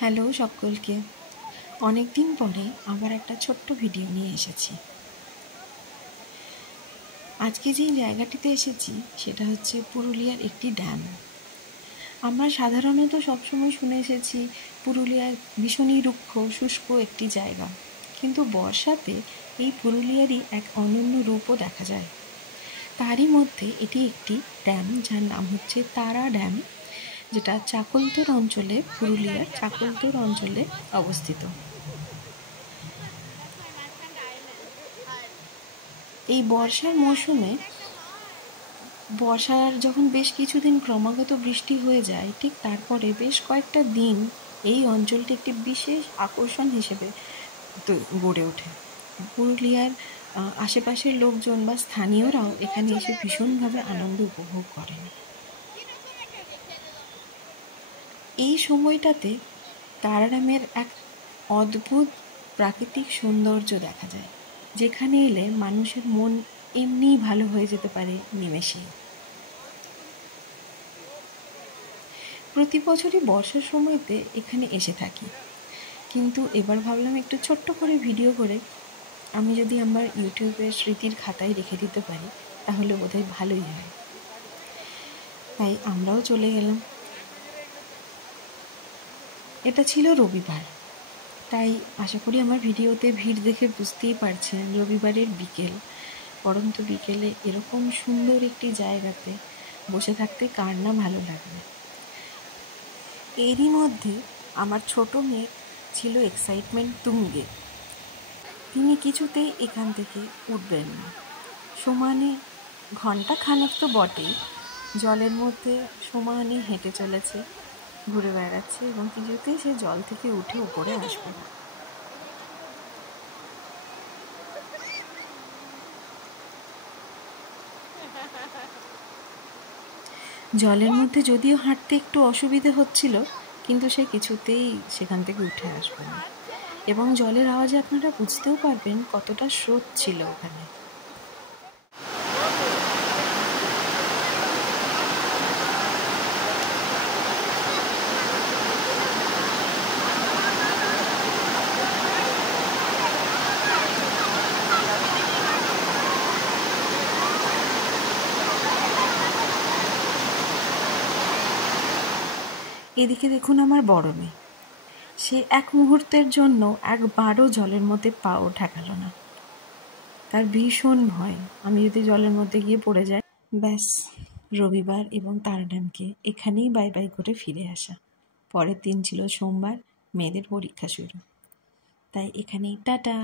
Hello সকলকে, অনেক দিন পরে আবার একটা ছোট্ট ভিডিও নিয়ে এসেছি। আজকে যেই জায়গাটিতে এসেছি সেটা হচ্ছে পুরুলিয়ার একটি ড্যাম। আমরা সাধারণত সবসময় শুনে এসেছি পুরুলিয়া ভীষণই রুক্ষ শুষ্ক একটি জায়গা, কিন্তু বর্ষাতে এই পুরুলিয়ারই এক অনন্য রূপও দেখা যায়। তারই মধ্যে এটি একটি ড্যাম যার নাম হচ্ছে তারা ড্যাম, যেটা চাকলতোর অঞ্চলে, পুরুলিয়ার চাকলতোর অঞ্চলে অবস্থিত। এই বর্ষার মৌসুমে বর্ষার যখন বেশ কিছুদিন ক্রমাগত বৃষ্টি হয়ে যায়, ঠিক তারপরে বেশ কয়েকটা দিন এই অঞ্চলটি একটি বিশেষ আকর্ষণ হিসেবে গড়ে ওঠে। পুরুলিয়ার আশেপাশের লোকজন বা স্থানীয়রাও এখানে এসে ভীষণভাবে আনন্দ উপভোগ করেন। এই সময়টাতে তারারামের এক অদ্ভুত প্রাকৃতিক সৌন্দর্য দেখা যায়, যেখানে এলে মানুষের মন এমনিই ভালো হয়ে যেতে পারে নিমেষেই। প্রতি বছরই বর্ষার সময়তে এখানে এসে থাকি, কিন্তু এবার ভাবলাম একটু ছোট্ট করে ভিডিও করে আমি যদি আমার ইউটিউবের স্মৃতির খাতায় রেখে দিতে পারি তাহলে বোধহয় ভালোই হয়। তাই আমরাও চলে গেলাম। এটা ছিল রবিবার, তাই আশা করি আমার ভিডিওতে ভিড় দেখে বুঝতেই পারছেন রবিবারের বিকেল। পরন্তু বিকেলে এরকম সুন্দর একটি জায়গাতে বসে থাকতে কার না ভালো লাগবে। এরই মধ্যে আমার ছোট মেয়ে ছিল এক্সাইটমেন্ট তুঙ্গে। তিনি কিছুতেই এখান থেকে উঠবেন না। সমানে ঘন্টা খানেক তো বটেই জলের মধ্যে সমানে হেঁটে চলেছে, ঘুরে বেড়াচ্ছে এবং কিছুতেই সে জল থেকে উঠে উপরে আসবে না। জলের মধ্যে যদিও হাঁটতে একটু অসুবিধে হচ্ছিল, কিন্তু সে কিছুতেই সেখান থেকে উঠে আসবে না। এবং জলের আওয়াজে আপনারা বুঝতেও পারবেন কতটা স্রোত ছিল ওখানে। এদিকে দেখুন আমার বড় মেয়ে, সে এক মুহূর্তের জন্য একবারও জলের মধ্যে পাও ঠেকালো না। তার ভীষণ ভয় আমি যদি জলের মধ্যে গিয়ে পড়ে যাই। ব্যাস, রবিবার এবং তারাড্যামকে এখানেই বাই বাই করে ফিরে আসা। পরের দিন ছিল সোমবার, মেয়েদের পরীক্ষা শুরু। তাই এখানেই টাটা।